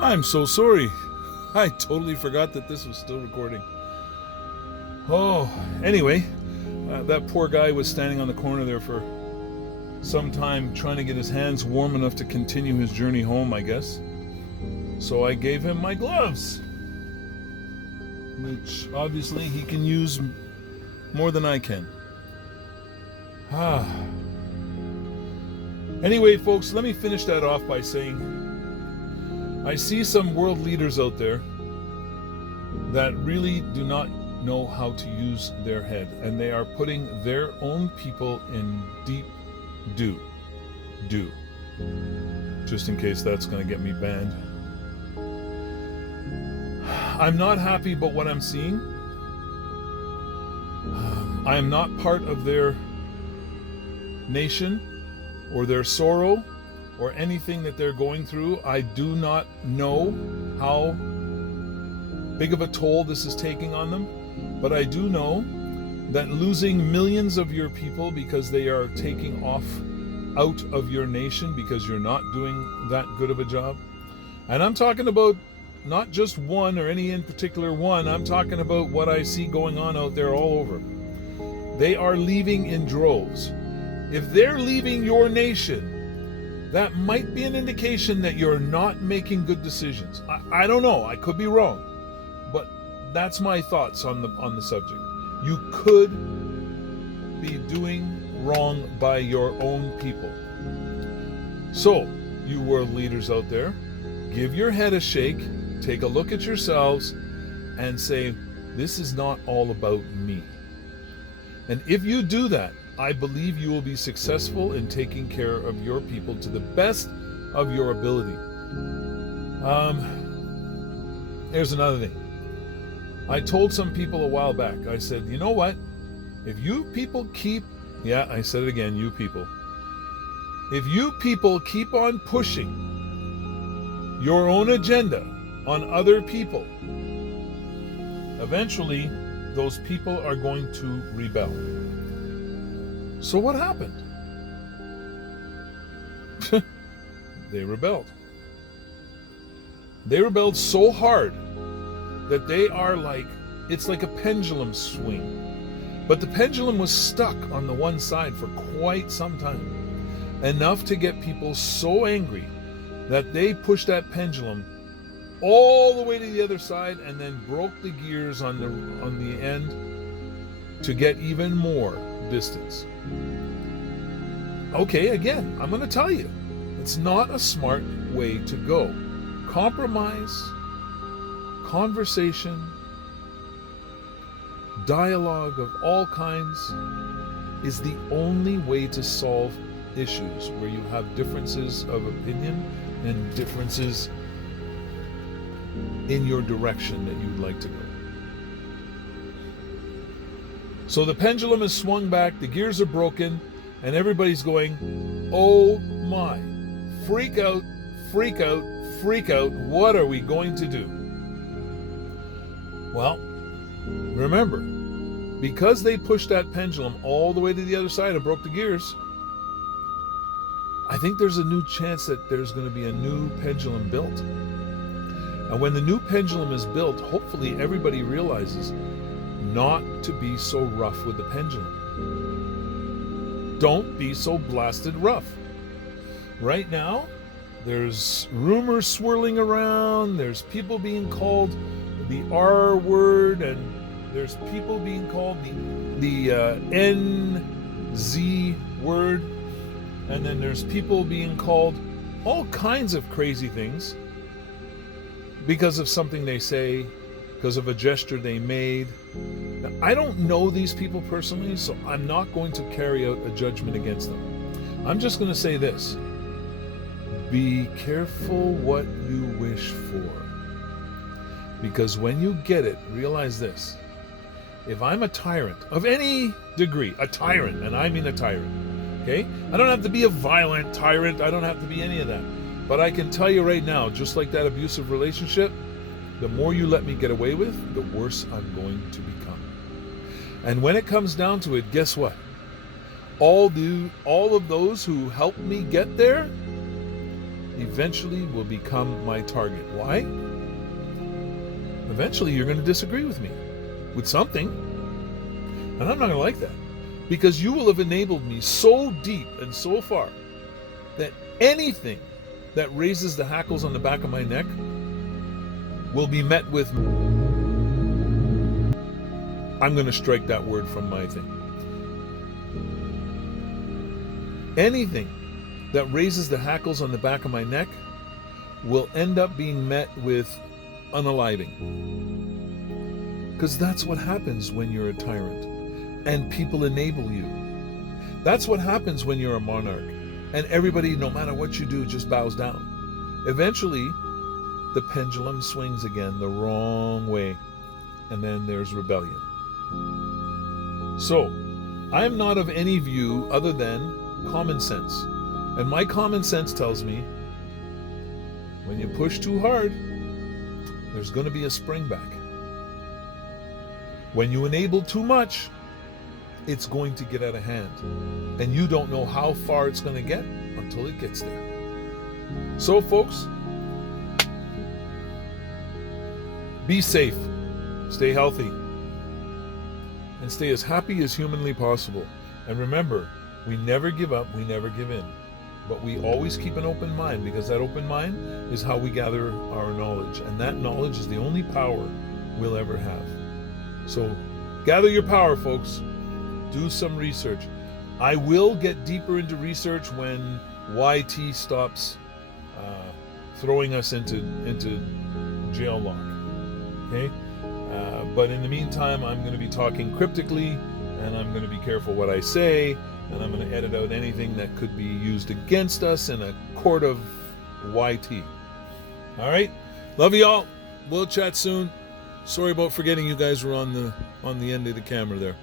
I'm so sorry. I totally forgot that this was still recording. Oh, anyway, that poor guy was standing on the corner there for some time trying to get his hands warm enough to continue his journey home, I guess. So I gave him my gloves, which obviously he can use more than I can. Anyway, folks, let me finish that off by saying I see some world leaders out there that really do not know how to use their head, and they are putting their own people in deep doo. Just in case that's going to get me banned. I'm not happy about what I'm seeing. I am not part of their nation or their sorrow or anything that they're going through. I do not know how big of a toll this is taking on them, but I do know that losing millions of your people because they are taking off out of your nation because you're not doing that good of a job. And I'm talking about not just one or any in particular one. I'm talking about what I see going on out there all over. They are leaving in droves. If they're leaving your nation, that might be an indication that you're not making good decisions. I don't know. I could be wrong, but that's my thoughts on the subject. You could be doing wrong by your own people. So, you world leaders out there, give your head a shake, take a look at yourselves, and say, this is not all about me. And if you do that, I believe you will be successful in taking care of your people to the best of your ability. Here's another thing. I told some people a while back, I said, you know what? If you people keep, I said it again, you people. If you people keep on pushing your own agenda on other people, eventually those people are going to rebel. So what happened? They rebelled. They rebelled so hard that they are it's like a pendulum swing. But the pendulum was stuck on the one side for quite some time. Enough to get people so angry that they pushed that pendulum all the way to the other side and then broke the gears on the end to get even more distance. Okay, again, I'm going to tell you, it's not a smart way to go. Compromise, conversation, dialogue of all kinds is the only way to solve issues where you have differences of opinion and differences in your direction that you'd like to go. So the pendulum is swung back, the gears are broken, and everybody's going, oh my, freak out, freak out, freak out, what are we going to do? Well, remember, because they pushed that pendulum all the way to the other side and broke the gears, I think there's a new chance that there's going to be a new pendulum built. And when the new pendulum is built, hopefully everybody realizes not to be so rough with the pendulum. Don't be so blasted rough. Right now, there's rumors swirling around, there's people being called the R word, and there's people being called the NZ word, and then there's people being called all kinds of crazy things because of something they say, because of a gesture they made. Now, I don't know these people personally, so I'm not going to carry out a judgment against them. I'm just going to say this. Be careful what you wish for. Because when you get it, realize this. If I'm a tyrant of any degree, a tyrant, and I mean a tyrant, okay? I don't have to be a violent tyrant. I don't have to be any of that. But I can tell you right now, just like that abusive relationship, the more you let me get away with, the worse I'm going to become. And when it comes down to it, guess what? All of those who helped me get there eventually will become my target. Why? Eventually you're going to disagree with me with something, and I'm not going to like that, because you will have enabled me so deep and so far that anything that raises the hackles on the back of my neck will be met with, I'm going to strike that word from my thing. Anything that raises the hackles on the back of my neck will end up being met with unaliving. Because that's what happens when you're a tyrant and people enable you. That's what happens when you're a monarch and everybody, no matter what you do, just bows down. Eventually, the pendulum swings again the wrong way, and then there's rebellion. So, I'm not of any view other than common sense. And my common sense tells me when you push too hard, there's going to be a spring back. When you enable too much, it's going to get out of hand. And you don't know how far it's going to get until it gets there. So, folks, be safe, stay healthy, and stay as happy as humanly possible. And remember, we never give up, we never give in. But we always keep an open mind, because that open mind is how we gather our knowledge. And that knowledge is the only power we'll ever have. So gather your power, folks. Do some research. I will get deeper into research when YT stops throwing us into jail lock. Okay? But in the meantime, I'm going to be talking cryptically, and I'm going to be careful what I say, and I'm going to edit out anything that could be used against us in a court of YT. All right? Love you all. We'll chat soon. Sorry about forgetting you guys were on the end of the camera there.